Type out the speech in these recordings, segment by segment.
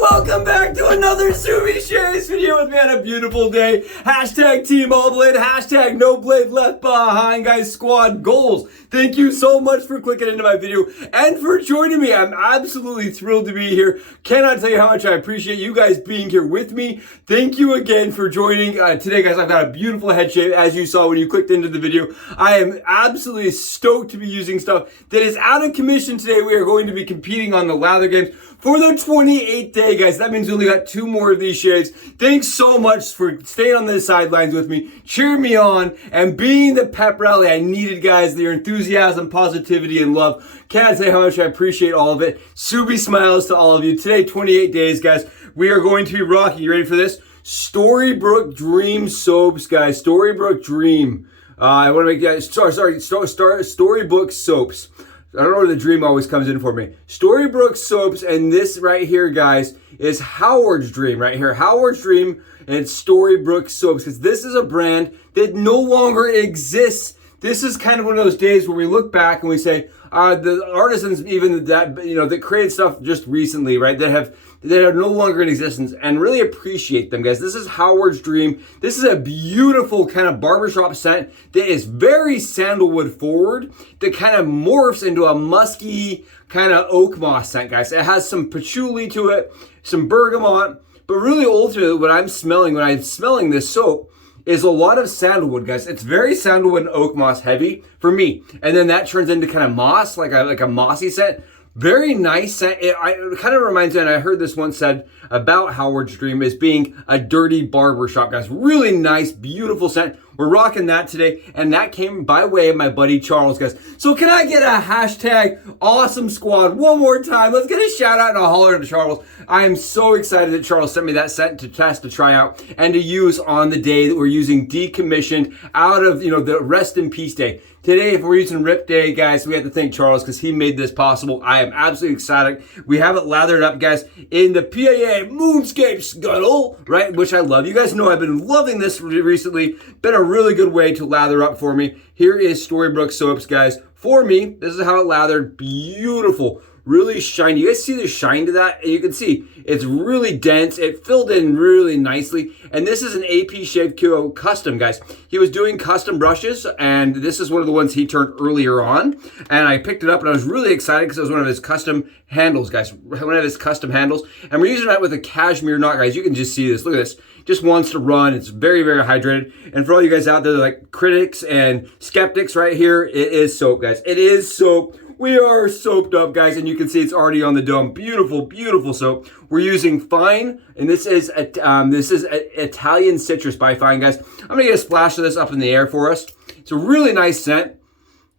welcome back to another LEAFSHAVE video with me on a beautiful day. Hashtag Team All Blade, hashtag No Blade Left Behind, guys. Squad goals. Thank you so much for clicking into my video and for joining me. I'm absolutely thrilled to be here. Cannot tell you how much I appreciate you guys being here with me. Thank you again for joining. Today, guys, I've got a beautiful head shave, as you saw when you clicked into the video. I am absolutely stoked to be using stuff that is out of commission today. We are going to be competing on the Lather games for the 28th day, guys. That means we only got 2 more of these shaves. Thanks so much for staying on the sidelines with me, cheering me on, and being the pep rally I needed, guys. Your enthusiasm, positivity, and love. Can't say how much I appreciate all of it. Subi smiles to all of you. Today, 28 days, guys. We are going to be rocking. You ready for this? Storybrook Dream soaps, guys. Storybrook Dream. I want to make that. Storybrook soaps. I don't know where the dream always comes in for me. Storybrook soaps, and this right here, guys, is Howard's Dream right here. Howard's Dream and Storybrook soaps, because this is a brand that no longer exists. This is kind of one of those days where we look back and we say, the artisans even that created stuff just recently, right, that are no longer in existence, and really appreciate them, guys. This is Howard's Dream. This is a beautiful kind of barbershop scent that is very sandalwood forward, that kind of morphs into a musky kind of oak moss scent, guys. It has some patchouli to it, some bergamot, but really ultimately what I'm smelling when I'm smelling this soap is a lot of sandalwood, guys. It's very sandalwood and oak moss heavy for me. And then that turns into kind of moss, like a mossy scent. Very nice scent. It kind of reminds me, and I heard this once said about Howard's Dream, as being a dirty barbershop, guys. Really nice, beautiful scent. We're rocking that today, and that came by way of my buddy Charles, guys. So can I get a hashtag awesome squad one more time? Let's get a shout out and a holler to Charles. I am so excited that Charles sent me that scent to test, to try out, and to use on the day that we're using decommissioned out of, the rest in peace day. Today, if we're using RIP Day, guys, we have to thank Charles because he made this possible. I am absolutely ecstatic. We have it lathered up, guys, in the PAA Moonscape Scuttle, right, which I love. You guys know I've been loving this recently. Been a really good way to lather up for me. Here is Storybrook soaps, guys. For me, this is how it lathered. Beautiful. Really shiny. You guys see the shine to that? And you can see it's really dense. It filled in really nicely. And this is an AP Shave Q custom, guys. He was doing custom brushes, and this is one of the ones he turned earlier on. And I picked it up, and I was really excited because it was one of his custom handles, guys. One of his custom handles. And we're using that with a cashmere knot, guys. You can just see this. Look at this. Just wants to run. It's very, very hydrated. And for all you guys out there, like critics and skeptics right here, it is soap, guys. It is soap. We are soaped up, guys, and you can see it's already on the dome. Beautiful, beautiful soap. We're using Fine, and this is Italian Citrus by Fine, guys. I'm gonna get a splash of this up in the air for us. It's a really nice scent.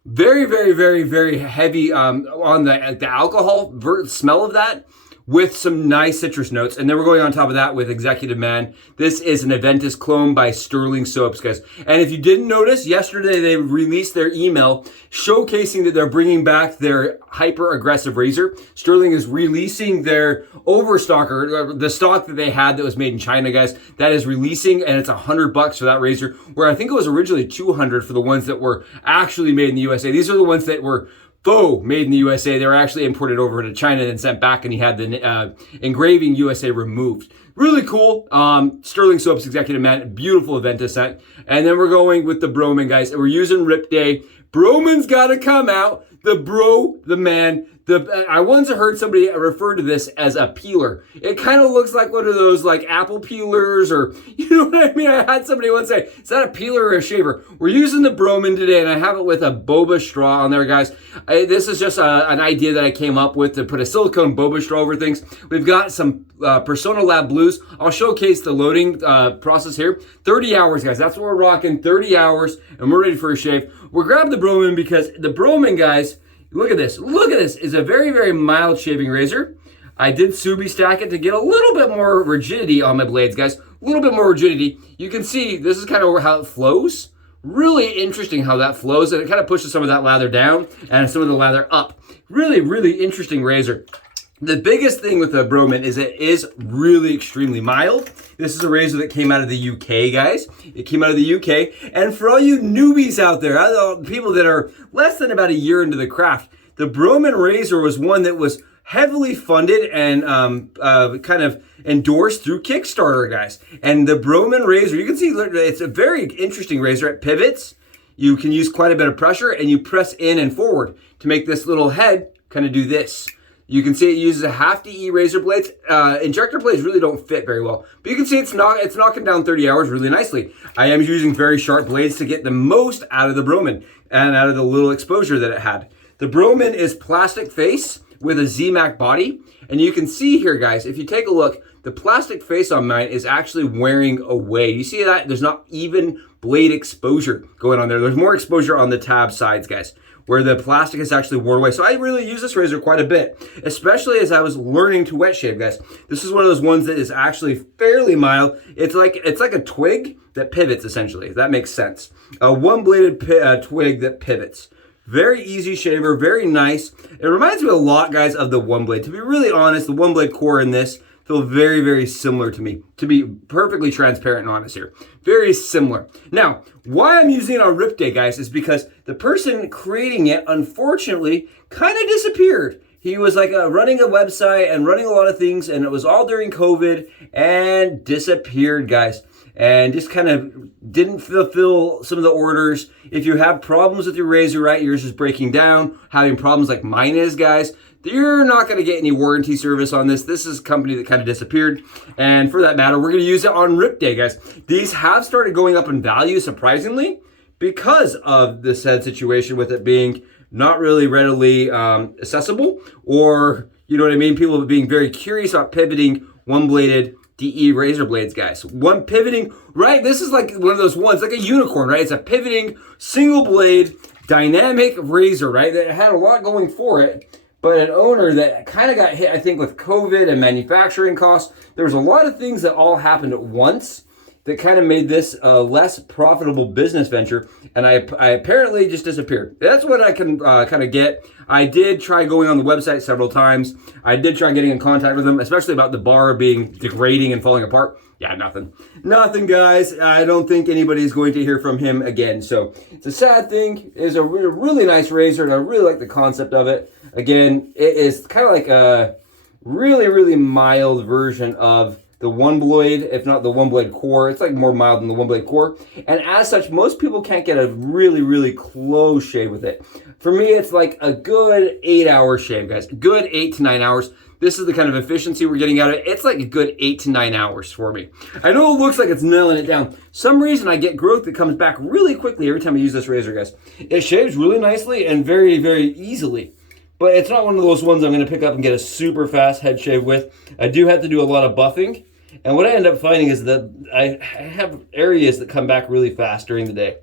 Very, very, very, very heavy on the alcohol smell of that, with some nice citrus notes. And then we're going on top of that with Executive Man. This is an Aventus clone by Sterling Soaps, guys. And if you didn't notice, yesterday they released their email showcasing that they're bringing back their hyper-aggressive razor. Sterling is releasing their overstocker, the stock that they had that was made in China, guys. That is releasing, and it's $100 for that razor, where I think it was originally $200 for the ones that were actually made in the USA. These are the ones that were faux made in the USA. They were actually imported over to China and sent back, and he had the engraving USA removed. Really cool. Sterling Soaps Executive Man, beautiful Aventus scent. And then we're going with the Broman, guys. And we're using RIP Day. Broman's got to come out. The man. I once heard somebody refer to this as a peeler. It kind of looks like one of those like apple peelers, or you know what I mean? I had somebody once say, is that a peeler or a shaver? We're using the Broman today, and I have it with a boba straw on there, guys. This is just an idea that I came up with to put a silicone boba straw over things. We've got some Personna Lab Blues. I'll showcase the loading process here. 30 hours, guys. That's what we're rocking, 30 hours, and we're ready for a shave. We're grabbing the Broman because the Broman, guys, look at this. Look at this. It's a very, very mild shaving razor. I did Subi stack it to get a little bit more rigidity on my blades, guys. A little bit more rigidity. You can see this is kind of how it flows. Really interesting how that flows, and it kind of pushes some of that lather down and some of the lather up. Really, really interesting razor. The biggest thing with the Broman is it is really extremely mild. This is a razor that came out of the UK, guys. It came out of the UK. And for all you newbies out there, people that are less than about a year into the craft, the Broman razor was one that was heavily funded and kind of endorsed through Kickstarter, guys. And the Broman razor, you can see it's a very interesting razor. It pivots. You can use quite a bit of pressure, and you press in and forward to make this little head kind of do this. You can see it uses a half DE razor blades. Injector blades really don't fit very well, but you can see it's knocking down 30 hours really nicely. I am using very sharp blades to get the most out of the Broman and out of the little exposure that it had. The Broman is plastic face with a ZMAC body, and you can see here, guys, if you take a look, the plastic face on mine is actually wearing away. You see that? There's not even blade exposure going on there. There's more exposure on the tab sides, guys, where the plastic is actually worn away. So I really use this razor quite a bit, especially as I was learning to wet shave, guys. This is one of those ones that is actually fairly mild. It's like a twig that pivots, essentially, if that makes sense. A one-bladed twig that pivots. Very easy shaver, very nice. It reminds me a lot, guys, of the one blade. To be really honest, the one blade core in this feel very, very similar to me, to be perfectly transparent and honest here. Very similar. Now, why I'm using it on Rip Day, guys, is because the person creating it, unfortunately, kind of disappeared. He was like running a website and running a lot of things, and it was all during COVID, and disappeared, guys. And just kind of didn't fulfill some of the orders. If you have problems with your razor, right, yours is breaking down, having problems like mine is, guys, you're not going to get any warranty service on this. This is a company that kind of disappeared. And for that matter, we're going to use it on Rip Day, guys. These have started going up in value, surprisingly, because of the said situation with it being not really readily accessible, or, you know what I mean, people being very curious about pivoting one-bladed DE razor blades, guys. One pivoting, right? This is like one of those ones, like a unicorn, right? It's a pivoting, single blade, dynamic razor, right? That had a lot going for it, but an owner that kind of got hit, I think, with COVID and manufacturing costs. There was a lot of things that all happened at once that kind of made this a less profitable business venture, and I apparently just disappeared. That's what I can kind of get. I did try going on the website several times. I did try getting in contact with them, especially about the bar being degrading and falling apart. Yeah, nothing. Nothing, guys. I don't think anybody's going to hear from him again. So it's a sad thing. It's a really nice razor, and I really like the concept of it. Again, it is kind of like a really, really mild version of the one blade, if not the one blade core. It's like more mild than the one blade core. And as such, most people can't get a really, really close shave with it. For me, it's like a good 8-hour shave, guys. Good 8 to 9 hours. This is the kind of efficiency we're getting out of it. It's like a good 8 to 9 hours for me. I know it looks like it's nailing it down. Some reason I get growth that comes back really quickly every time I use this razor, guys. It shaves really nicely and very, very easily. But it's not one of those ones I'm going to pick up and get a super fast head shave with. I do have to do a lot of buffing. And what I end up finding is that I have areas that come back really fast during the day.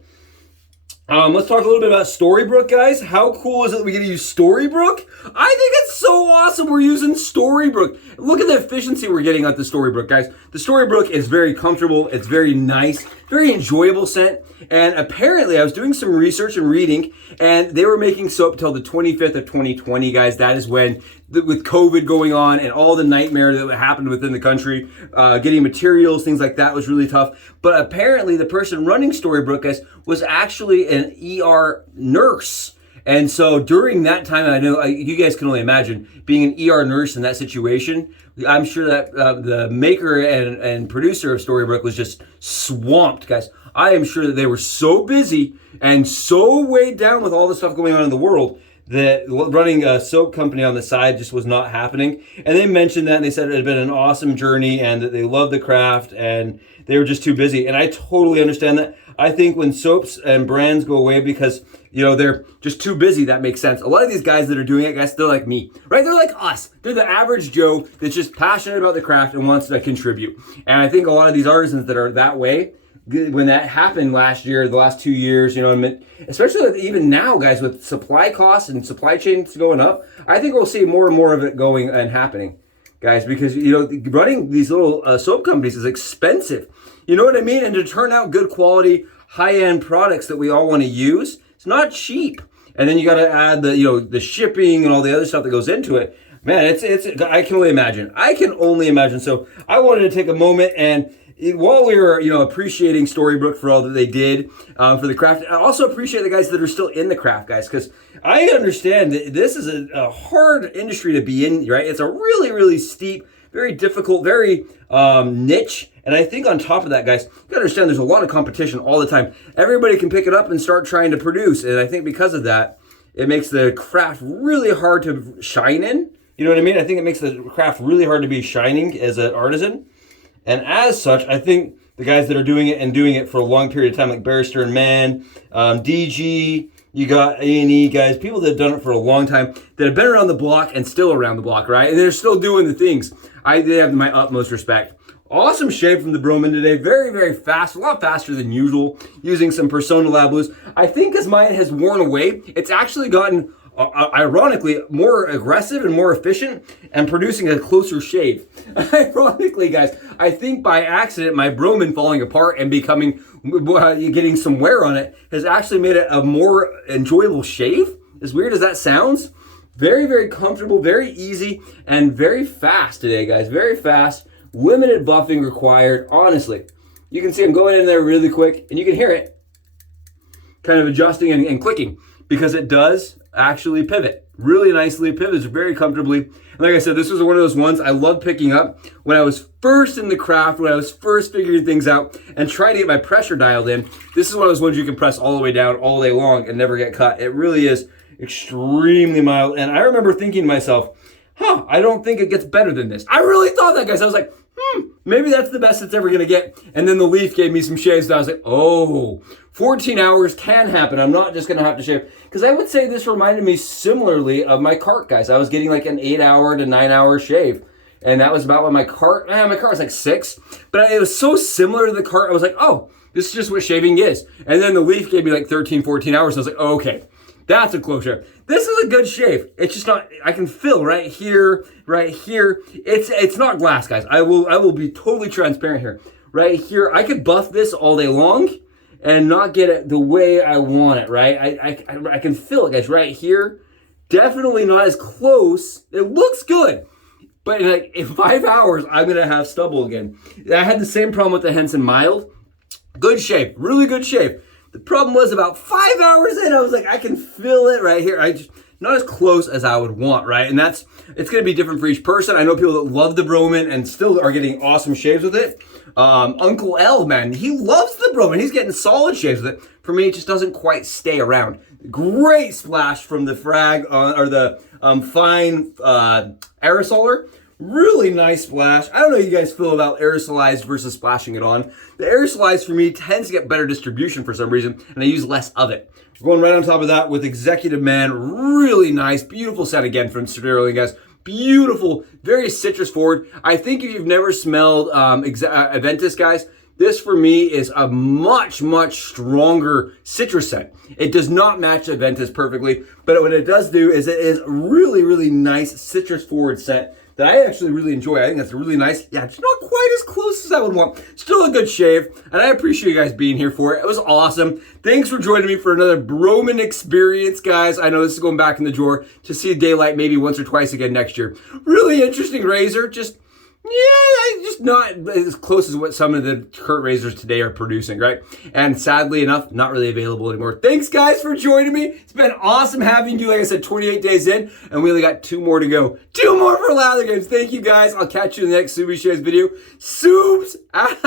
Let's talk a little bit about Storybrook, guys. How cool is it that we get to use Storybrook? I think it's so awesome we're using Storybrook. Look at the efficiency we're getting out the Storybrook, guys. The Storybrook is very comfortable. It's very nice, very enjoyable scent. And apparently, I was doing some research and reading, and they were making soap till the 25th of 2020, guys. That is when, with COVID going on and all the nightmare that happened within the country, getting materials, things like that was really tough. But apparently, the person running Storybrook, guys, was actually an ER nurse. And so during that time, I know you guys can only imagine being an ER nurse in that situation. I'm sure that the maker and producer of Storybrook was just swamped, guys. I am sure that they were so busy and so weighed down with all the stuff going on in the world that running a soap company on the side just was not happening. And they mentioned that, and they said it had been an awesome journey and that they loved the craft and they were just too busy. And I totally understand that. I think when soaps and brands go away because, you know, they're just too busy, that makes sense. A lot of these guys that are doing it, guys, they're like me, right? They're like us. They're the average Joe that's just passionate about the craft and wants to contribute. And I think a lot of these artisans that are that way, when that happened last year, the last 2 years, you know, especially even now, guys, with supply costs and supply chains going up, I think we'll see more and more of it going and happening, guys, because, you know, running these little soap companies is expensive. You know what I mean? And to turn out good quality, high-end products that we all want to use, it's not cheap. And then you got to add the, you know, the shipping and all the other stuff that goes into it. Man, it's I can only imagine. I can only imagine. So I wanted to take a moment and while we were, appreciating Storybrook for all that they did for the craft, I also appreciate the guys that are still in the craft, guys, because I understand that this is a hard industry to be in, right? It's a really, really steep, very difficult, very niche. And I think on top of that, guys, you gotta understand there's a lot of competition all the time. Everybody can pick it up and start trying to produce. And I think because of that, it makes the craft really hard to shine in. You know what I mean? I think it makes the craft really hard to be shining as an artisan. And as such, I think the guys that are doing it and doing it for a long period of time, like Barrister and Mann, DG, you got A&E guys, people that have done it for a long time, that have been around the block and still around the block, right? And they're still doing the things. They have my utmost respect. Awesome shave from the Broman today. Very, very fast. A lot faster than usual. Using some Personna Lab Blues. I think as mine has worn away, it's actually gotten, ironically, more aggressive and more efficient and producing a closer shave. Ironically, guys, I think by accident, my Broman falling apart and becoming, getting some wear on it has actually made it a more enjoyable shave. As weird as that sounds. Very, very comfortable, very easy, and very fast today, guys. Very fast. Limited buffing required, honestly. You can see I'm going in there really quick, and you can hear it kind of adjusting and clicking because it does actually pivot. Really nicely, it pivots very comfortably. And like I said, this was one of those ones I loved picking up when I was first in the craft, when I was first figuring things out and trying to get my pressure dialed in. This is one of those ones you can press all the way down all day long and never get cut. It really is extremely mild. And I remember thinking to myself, I don't think it gets better than this. I really thought that, guys. I was like, maybe that's the best it's ever gonna get. And then the Leaf gave me some shaves that I was like, oh, 14 hours can happen. I'm not just gonna have to shave. Because I would say this reminded me similarly of my cart, guys. I was getting like an 8-hour to 9-hour shave. And that was about what my cart was like 6. But it was so similar to the cart, I was like, oh, this is just what shaving is. And then the Leaf gave me like 13, 14 hours. And I was like, oh, okay. That's a close shave. This is a good shave. It's just not, I can feel right here, right here. It's not glass, guys. I will be totally transparent here. Right here, I could buff this all day long and not get it the way I want it, right? I can feel it, guys, right here. Definitely not as close. It looks good. But in 5 hours, I'm gonna have stubble again. I had the same problem with the Henson Mild. Good shave, really good shave. The problem was about 5 hours in, I was like, I can feel it right here. Not as close as I would want, right? And it's going to be different for each person. I know people that love the Broman and still are getting awesome shaves with it. Uncle L, man, he loves the Broman. He's getting solid shaves with it. For me, it just doesn't quite stay around. Great splash from the Frag, or the fine aerosoler. Really nice splash. I don't know how you guys feel about aerosolized versus splashing it on. The aerosolized for me tends to get better distribution for some reason, and I use less of it. We're going right on top of that with Executive Man. Really nice, beautiful set again from Striling, guys. Beautiful, very citrus forward. I think if you've never smelled Aventus, guys, this for me is a much, much stronger citrus scent. It does not match Aventus perfectly, but what it does do is it is really, really nice citrus forward scent that I actually really enjoy. I think that's really nice. Yeah, it's not quite as close as I would want. Still a good shave, and I appreciate you guys being here for it. It was awesome. Thanks for joining me for another Broman experience, guys. I know this is going back in the drawer to see daylight maybe once or twice again next year. Really interesting razor. Just not as close as what some of the current razors today are producing, right? And sadly enough, not really available anymore. Thanks, guys, for joining me. It's been awesome having you. Like I said, 28 days in, and we only got 2 more to go. 2 more for Lather games. Thank you, guys. I'll catch you in the next Subie Shaves video. Subs out.